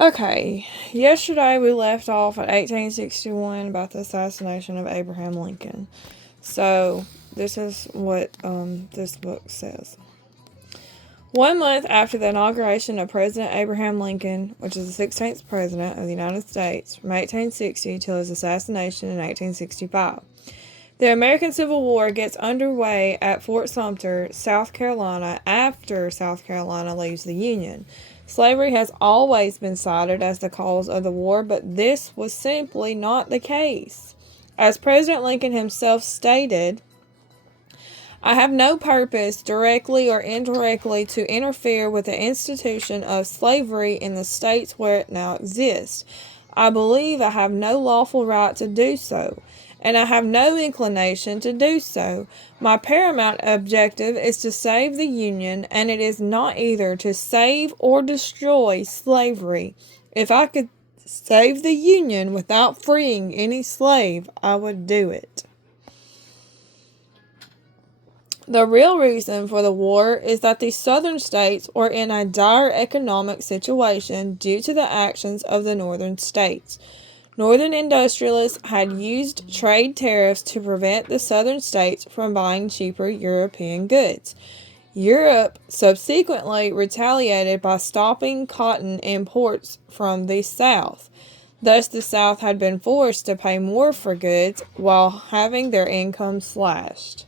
Okay, yesterday we left off at 1861 about the assassination of Abraham Lincoln. So, this is what this book says. 1 month after the inauguration of President Abraham Lincoln, which is the 16th President of the United States, from 1860 till his assassination in 1865, the American Civil War gets underway at Fort Sumter, South Carolina, after South Carolina leaves the Union. Slavery has always been cited as the cause of the war, but this was simply not the case. As President Lincoln himself stated, I have no purpose, directly or indirectly, to interfere with the institution of slavery in the states where it now exists. I believe I have no lawful right to do so, and I have no inclination to do so. My paramount objective is to save the Union, and it is not either to save or destroy slavery. If I could save the Union without freeing any slave, I would do it. The real reason for the war is that the southern states were in a dire economic situation due to the actions of the northern states. Northern industrialists had used trade tariffs to prevent the southern states from buying cheaper European goods. Europe subsequently retaliated by stopping cotton imports from the South. Thus, the South had been forced to pay more for goods while having their income slashed.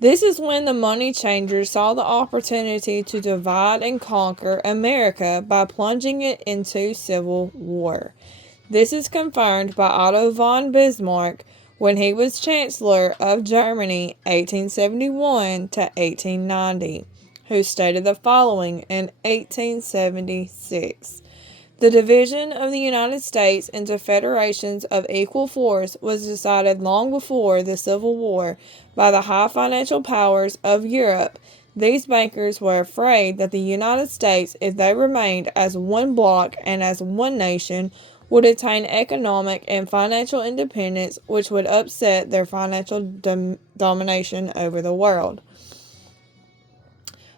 This is when the money changers saw the opportunity to divide and conquer America by plunging it into civil war. This is confirmed by Otto von Bismarck when he was Chancellor of Germany 1871 to 1890, who stated the following in 1876. The division of the United States into federations of equal force was decided long before the Civil War by the high financial powers of Europe. These bankers were afraid that the United States, if they remained as one bloc and as one nation, would attain economic and financial independence, which would upset their financial domination over the world.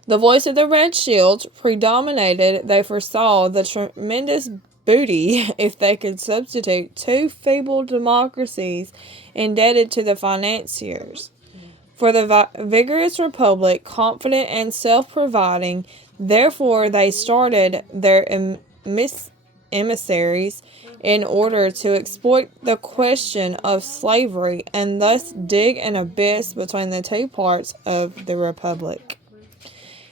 The voice of the Red Shields predominated. They foresaw the tremendous booty if they could substitute two feeble democracies indebted to the financiers. For the vigorous republic, confident and self-providing, therefore they started their emissaries in order to exploit the question of slavery and thus dig an abyss between the two parts of the republic.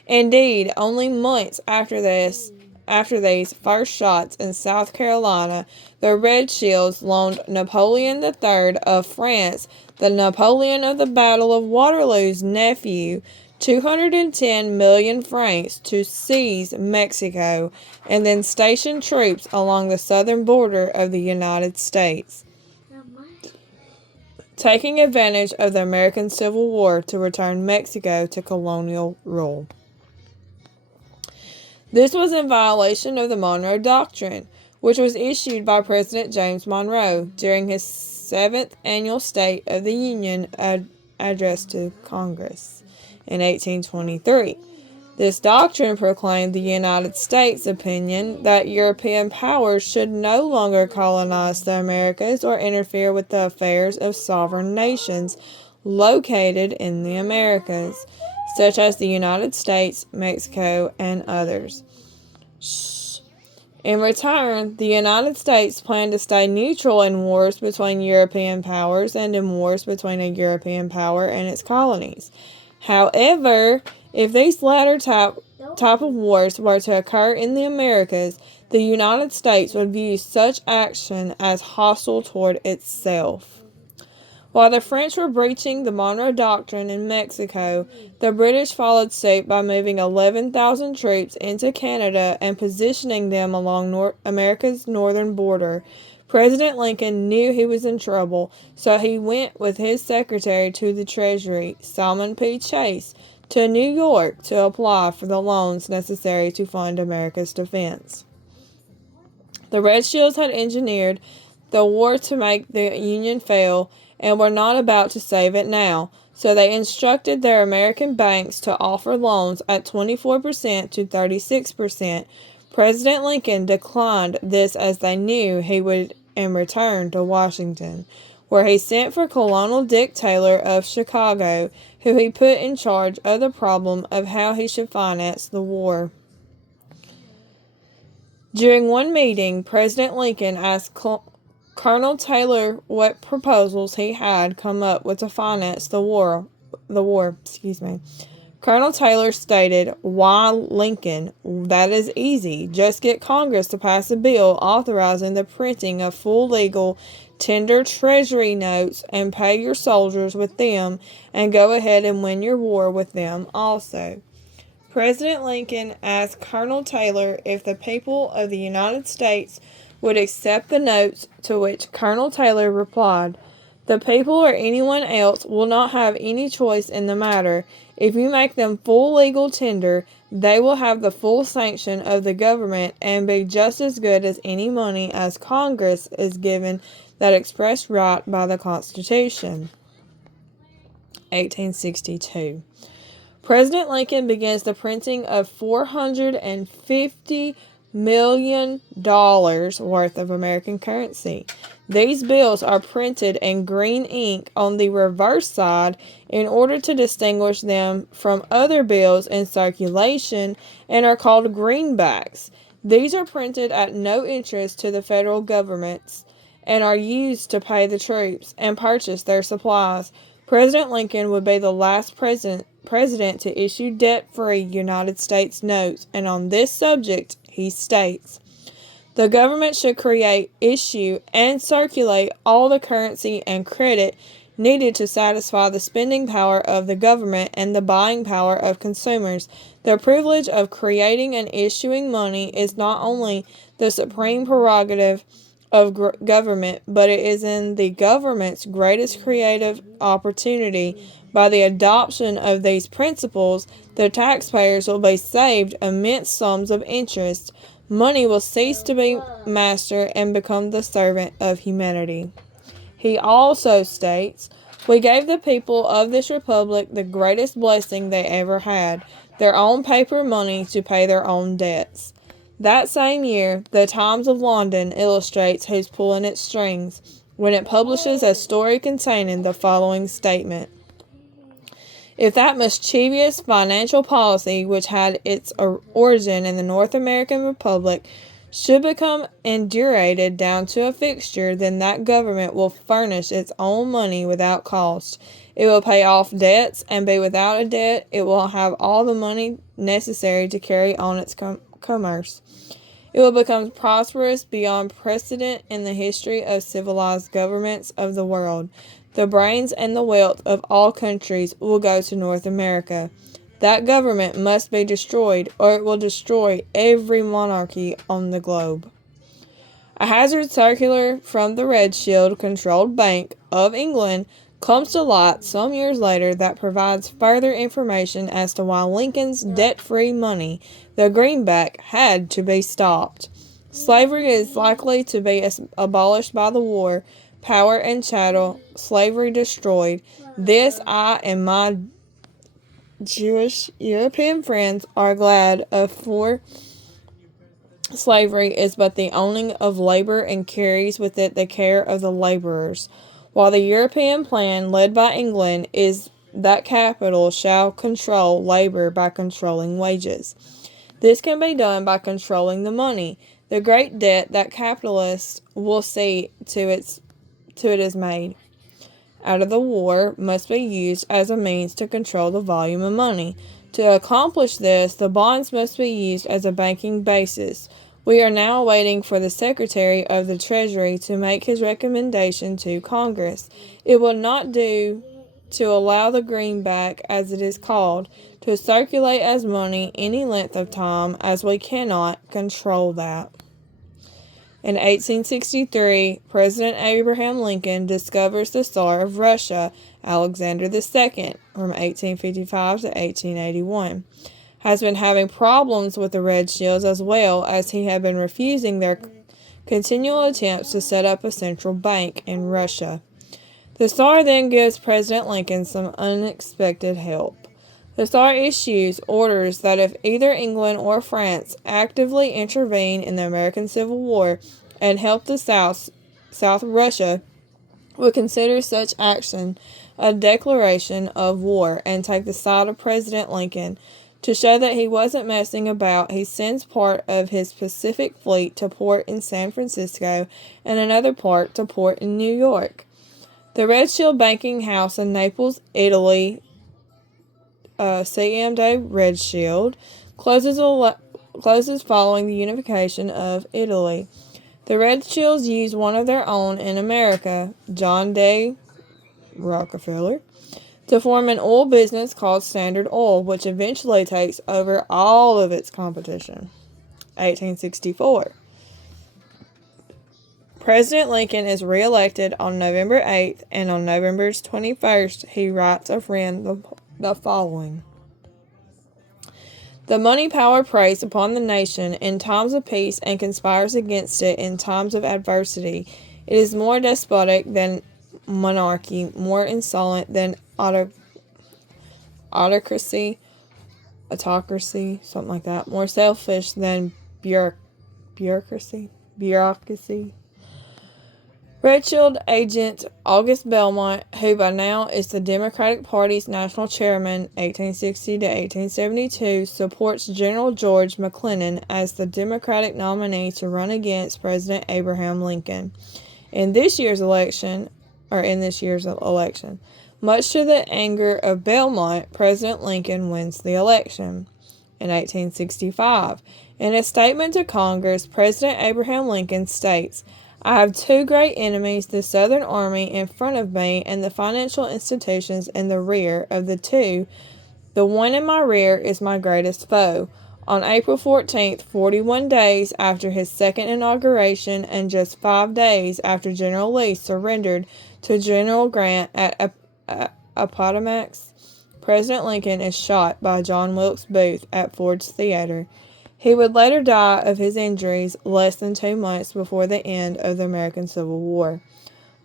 Indeed, only months after these first shots in South Carolina, the Red Shields loaned Napoleon III of France, the Napoleon of the Battle of Waterloo's nephew, 210 million francs to seize Mexico and then station troops along the southern border of the United States, taking advantage of the American Civil War to return Mexico to colonial rule. This was in violation of the Monroe Doctrine, which was issued by President James Monroe during his 7th annual State of the Union address to Congress in 1823. This doctrine proclaimed the United States' opinion that European powers should no longer colonize the Americas or interfere with the affairs of sovereign nations located in the Americas, such as the United States, Mexico, and others. In return, the United States planned to stay neutral in wars between European powers and in wars between a European power and its colonies. However, if these latter type of wars were to occur in the Americas, the United States would view such action as hostile toward itself. While the French were breaching the Monroe Doctrine in Mexico, the British followed suit by moving 11,000 troops into Canada and positioning them along America's northern border. President Lincoln knew he was in trouble, so he went with his secretary to the Treasury, Salmon P. Chase, to New York to apply for the loans necessary to fund America's defense. The Red Shields had engineered the war to make the Union fail and were not about to save it now, so they instructed their American banks to offer loans at 24% to 36%, President Lincoln declined this as they knew he would and returned to Washington, where he sent for Colonel Dick Taylor of Chicago, who he put in charge of the problem of how he should finance the war. During one meeting, President Lincoln asked Colonel Taylor what proposals he had come up with to finance the war. Colonel Taylor stated, "Why, Lincoln, that is easy. Just get Congress to pass a bill authorizing the printing of full legal tender treasury notes and pay your soldiers with them and go ahead and win your war with them also." President Lincoln asked Colonel Taylor if the people of the United States would accept the notes, to which Colonel Taylor replied, "The people or anyone else will not have any choice in the matter. If you make them full legal tender, they will have the full sanction of the government and be just as good as any money as Congress is given that express right by the Constitution." 1862. President Lincoln begins the printing of $450 million worth of American currency. These bills are printed in green ink on the reverse side in order to distinguish them from other bills in circulation and are called greenbacks. These are printed at no interest to the federal governments and are used to pay the troops and purchase their supplies. President Lincoln would be the last president to issue debt-free United States notes, and on this subject he states, "The government should create, issue, and circulate all the currency and credit needed to satisfy the spending power of the government and the buying power of consumers. The privilege of creating and issuing money is not only the supreme prerogative of government, but it is in the government's greatest creative opportunity. By the adoption of these principles, the taxpayers will be saved immense sums of interest. Money will cease to be master and become the servant of humanity." He also states, "We gave the people of this republic the greatest blessing they ever had, their own paper money to pay their own debts." That same year, the Times of London illustrates who's pulling its strings when it publishes a story containing the following statement: "If that mischievous financial policy, which had its origin in the North American Republic, should become indurated down to a fixture, then that government will furnish its own money without cost. It will pay off debts and be without a debt. It will have all the money necessary to carry on its commerce. It will become prosperous beyond precedent in the history of civilized governments of the world. The brains and the wealth of all countries will go to North America. That government must be destroyed, or it will destroy every monarchy on the globe." A hazard circular from the Red Shield controlled Bank of England comes to light some years later that provides further information as to why Lincoln's debt-free money, the greenback, had to be stopped. "Slavery is likely to be abolished by the war, power and chattel, slavery destroyed. This I and my Jewish European friends are glad of, for slavery is but the owning of labor and carries with it the care of the laborers, while the European plan led by England is that capital shall control labor by controlling wages. This can be done by controlling the money. The great debt that capitalists will see to it is made out of the war must be used as a means to control the volume of money. To accomplish this, the bonds must be used as a banking basis. We are now waiting for the Secretary of the Treasury to make his recommendation to Congress. It will not do to allow the greenback, as it is called, to circulate as money any length of time, as we cannot control that." In 1863, President Abraham Lincoln discovers the Tsar of Russia, Alexander II, from 1855 to 1881. Has been having problems with the Red Shields as well as he had been refusing their continual attempts to set up a central bank in Russia. The Tsar then gives President Lincoln some unexpected help. The Tsar issues orders that if either England or France actively intervene in the American Civil War and help the South Russia would consider such action a declaration of war and take the side of President Lincoln. To show that he wasn't messing about, he sends part of his Pacific Fleet to port in San Francisco and another part to port in New York. The Red Shield banking house in Naples, Italy, C.M. de Red Shield, closes following the unification of Italy. The Red Shields used one of their own in America, John D. Rockefeller, to form an oil business called Standard Oil, which eventually takes over all of its competition. 1864. President Lincoln is reelected on November 8th, and on November 21st, he writes a friend the following. The money power preys upon the nation in times of peace and conspires against it in times of adversity. It is more despotic than monarchy, more insolent than autocracy, something like that, more selfish than bureaucracy. Red Shield agent August Belmont, who by now is the Democratic Party's national chairman, 1860 to 1872, supports General George McClellan as the Democratic nominee to run against President Abraham Lincoln in this year's election. Much to the anger of Belmont, President Lincoln wins the election. In 1865, in a statement to Congress, President Abraham Lincoln states, I have two great enemies, the Southern Army in front of me and the financial institutions in the rear. Of the two, the one in my rear is my greatest foe. On April 14th, 41 days after his second inauguration and just 5 days after General Lee surrendered to General Grant at Appomattox, President Lincoln is shot by John Wilkes Booth at Ford's Theater. He would later die of his injuries less than 2 months before the end of the American Civil War.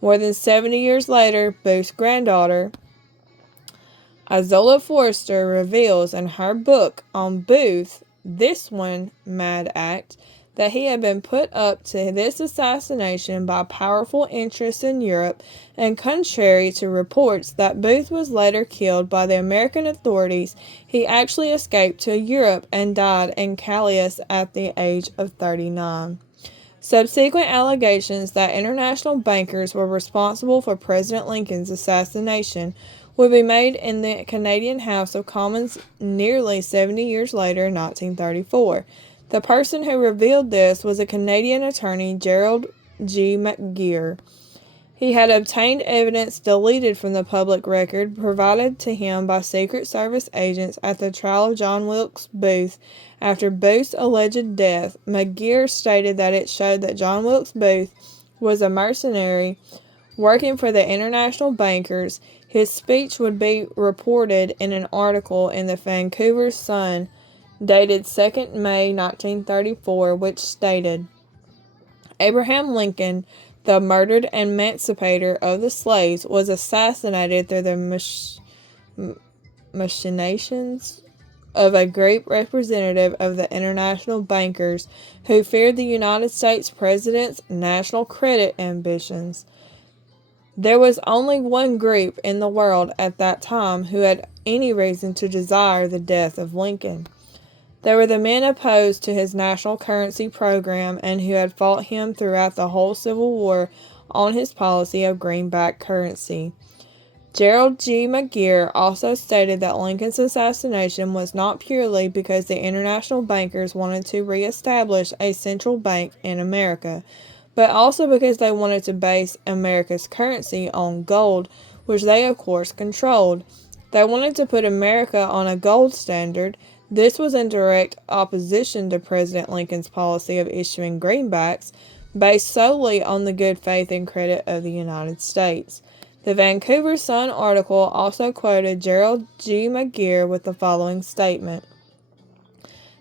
More than 70 years later, Booth's granddaughter, Izola Forster, reveals in her book on Booth, this one mad act, that he had been put up to this assassination by powerful interests in Europe, and contrary to reports that Booth was later killed by the American authorities, he actually escaped to Europe and died in Calais at the age of 39. Subsequent allegations that international bankers were responsible for President Lincoln's assassination would be made in the Canadian House of Commons nearly 70 years later in 1934. The person who revealed this was a Canadian attorney, Gerald G. McGeer. He had obtained evidence deleted from the public record provided to him by Secret Service agents at the trial of John Wilkes Booth after Booth's alleged death. McGeer stated that it showed that John Wilkes Booth was a mercenary working for the international bankers. His speech would be reported in an article in the Vancouver Sun dated 2nd May 1934, which stated, Abraham Lincoln, the murdered emancipator of the slaves, was assassinated through the machinations of a group representative of the international bankers who feared the United States President's national credit ambitions. There was only one group in the world at that time who had any reason to desire the death of Lincoln. They were the men opposed to his national currency program and who had fought him throughout the whole Civil War on his policy of greenback currency. Gerald G. McGeer also stated that Lincoln's assassination was not purely because the international bankers wanted to reestablish a central bank in America, but also because they wanted to base America's currency on gold, which they of course controlled. They wanted to put America on a gold standard. This was in direct opposition to President Lincoln's policy of issuing greenbacks, based solely on the good faith and credit of the United States. The Vancouver Sun article also quoted Gerald G. McGeer with the following statement.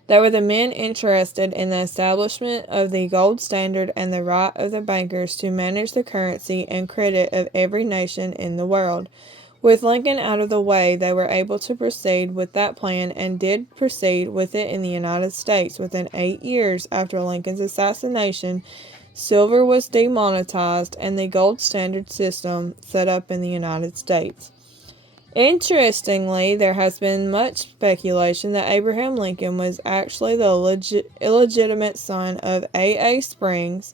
They were the men interested in the establishment of the gold standard and the right of the bankers to manage the currency and credit of every nation in the world. With Lincoln out of the way, they were able to proceed with that plan and did proceed with it in the United States. Within 8 years after Lincoln's assassination, silver was demonetized and the gold standard system set up in the United States. Interestingly, there has been much speculation that Abraham Lincoln was actually the illegitimate son of A. Springs,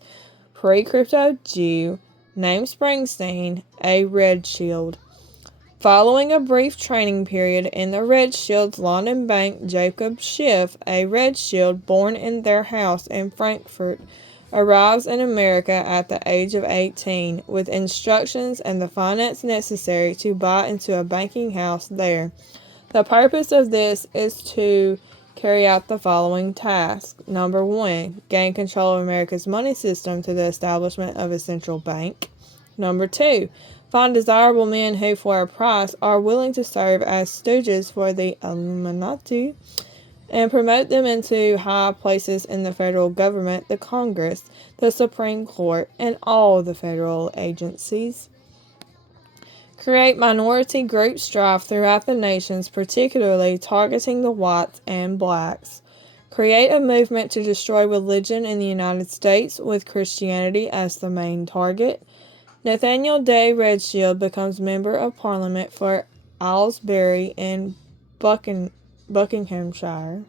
pre-crypto Jew, named Springsteen, a Red Shield. Following a brief training period in the Red Shield's London bank, Jacob Schiff, a Red Shield born in their house in Frankfurt, arrives in America at the age of 18 with instructions and the finance necessary to buy into a banking house there. The purpose of this is to carry out the following tasks. Number 1, gain control of America's money system through the establishment of a central bank. Number 2, find desirable men who, for a price, are willing to serve as stooges for the Illuminati and promote them into high places in the federal government, the Congress, the Supreme Court, and all the federal agencies. Create minority group strife throughout the nations, particularly targeting the whites and blacks. Create a movement to destroy religion in the United States with Christianity as the main target. Nathaniel Day Redshield becomes Member of Parliament for Aylesbury in Buckinghamshire.